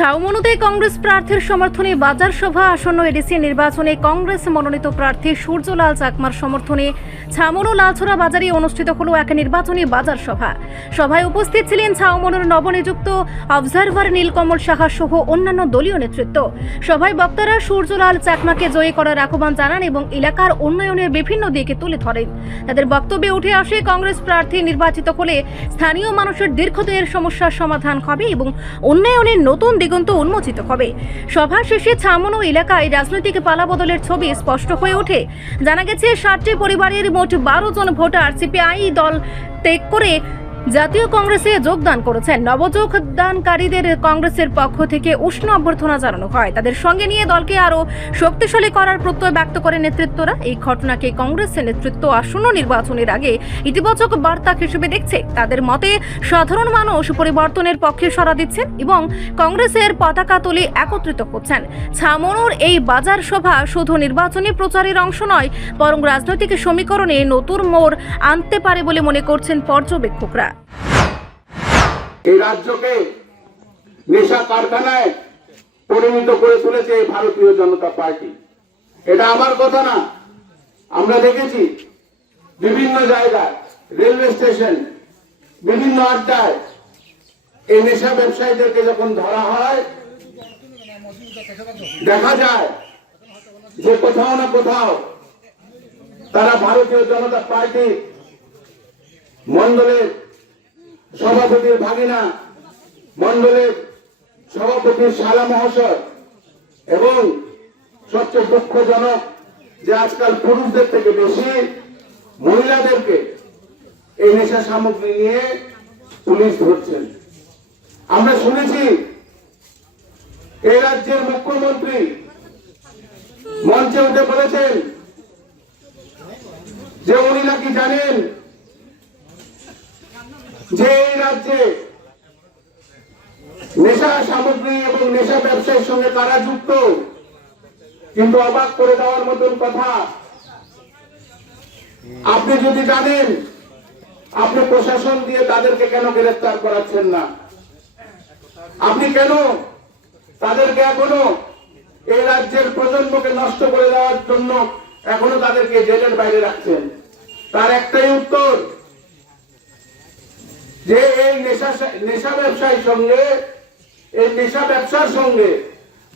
ছাউমনুতে কংগ্রেস প্রার্থীর সমর্থনে বাজার সভা। আসন্ন এডিসি নির্বাচনে কংগ্রেস মনোনীত প্রার্থী সূর্যলাল চাকমার সমর্থনে ছাউমনু লালছড়া বাজারে অনুষ্ঠিত হলো এক নির্বাচনী বাজার সভা। সভায় উপস্থিত ছিলেন ছাউমনুর নবনিযুক্ত অবজারভার নীলকমল সাহা সহ অন্যান্য দলীয় নেতৃত্ব। সভায় বক্তারা সূর্যলাল চাকমাকে জয়ী করার আহ্বান জানান এবং এলাকার উন্নয়নের বিভিন্ন দিকে তুলে ধরেন। তাদের বক্তব্যে উঠে আসে, কংগ্রেস প্রার্থী নির্বাচিত হলে স্থানীয় মানুষের দীর্ঘদিনের সমস্যার সমাধান হবে এবং উন্নয়নের নতুন দিগন্ত উন্মোচিত হবে। সভা শেষে ছাউমনু এলাকায় রাজনৈতিক পালাবদলের ছবি স্পষ্ট হয়ে ওঠে। জানা গেছে 60টি পরিবারের মোট 12 জন ভোটার সিপিআই দল ত্যাগ করে জাতীয় কংগ্রেসে যোগদান করেছেন। নবযোগদানকারীদের কংগ্রেসের পক্ষ থেকে উষ্ণ অভ্যর্থনা জানানো হয়। তাদের সঙ্গে নিয়ে দলকে আরও শক্তিশালী করার প্রত্যয় ব্যক্ত করে নেতৃত্বরা। এই ঘটনাকে কংগ্রেসের নেতৃত্ব আসন্ন নির্বাচনের আগে ইতিবাচক বার্তা হিসেবে দেখছে। তাদের মতে সাধারণ মানুষ পরিবর্তনের পক্ষে সাড়া দিচ্ছেন এবং কংগ্রেসের পতাকা তুলে একত্রিত হচ্ছেন। ছাউমনুর এই বাজার সভা শুধু নির্বাচনী প্রচারের অংশ নয়, বরং রাজনৈতিক সমীকরণে নতুন মোড় আনতে পারে বলে মনে করছেন পর্যবেক্ষকরা। এই রাজ্যকে নেশা কারখানায় পরিণত করে তুলেছে ভারতীয় জনতা পার্টি। এটা আমার কথা না, আমরা দেখেছি বিভিন্ন জায়গায়, রেলওয়ে স্টেশন, বিভিন্ন আড্ডায় এই নেশা ব্যবসায়ীদেরকে যখন ধরা হয়, দেখা যায় যে কোথাও না কোথাও তারা ভারতীয় জনতা পার্টি মন্ডলের সভাপতির ভাগিনা, মন্ডলের সভাপতির শালা মহাশয়, এবং সবচেয়ে দুঃখজনক যে আজকাল পুরুষদের থেকে বেশি মহিলাদেরকে এই নেশা সামগ্রী নিয়ে পুলিশ ধরছেন। আমরা শুনেছি এই রাজ্যের মুখ্যমন্ত্রী মঞ্চে উঠে বলেছেন যে উনি নাকি জানেন যে এই রাজ্যে নেশা সামগ্রী এবং নেশা ব্যবসায়ের সঙ্গে তারা যুক্ত। কিন্তু অবাক করে দেওয়ার মতন কথা, আপনি যদি জানেন, আপনি প্রশাসন দিয়ে তাদেরকে কেন গ্রেফতার করাচ্ছেন না? আপনি কেন তাদেরকে এখনো এই রাজ্যের প্রজন্মকে নষ্ট করে দেওয়ার জন্য এখনো তাদেরকে জেলের বাইরে রাখছেন? তার একটাই উত্তর, যে এই নেশা ব্যবসায়ীর সঙ্গে, এই নেশা ব্যবসার সঙ্গে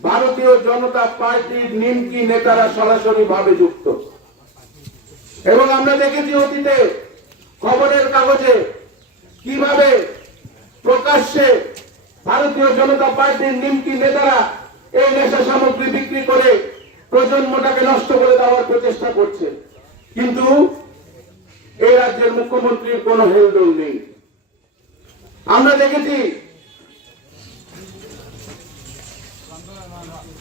ভারতীয় জনতা পার্টির নিমকি নেতারা সরাসরি ভাবে যুক্ত। এবং আমরা দেখেছি অতীতে খবরের কাগজে কিভাবে প্রকাশ্যে ভারতীয় জনতা পার্টির নিমকি নেতারা এই নেশা সামগ্রী বিক্রি করে প্রজন্মটাকে নষ্ট করে দেওয়ার প্রচেষ্টা করছে। কিন্তু এই রাজ্যের মুখ্যমন্ত্রীর কোনো হেলদোল নেই। আমরা দেখেছি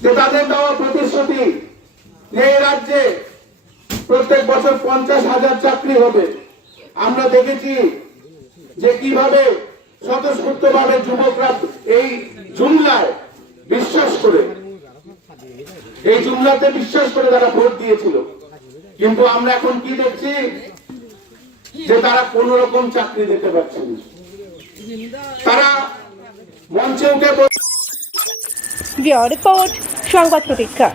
যে তাদের দেওয়া প্রতিশ্রুতি যে এই রাজ্যে প্রত্যেক বছর 50,000 চাকরি হবে। আমরা দেখেছি যে কিভাবে স্বতঃস্ফূর্তভাবে যুবকরা এই জুমলায় বিশ্বাস করে, এই জুমলাতে বিশ্বাস করে তারা ভোট দিয়েছিল। কিন্তু আমরা এখন কি দেখছি, যে তারা কোন রকম চাকরি দিতে পারছে না। তারা মঞ্চে উঠে রিপোর্ট সংবাদ প্রতীক্ষা।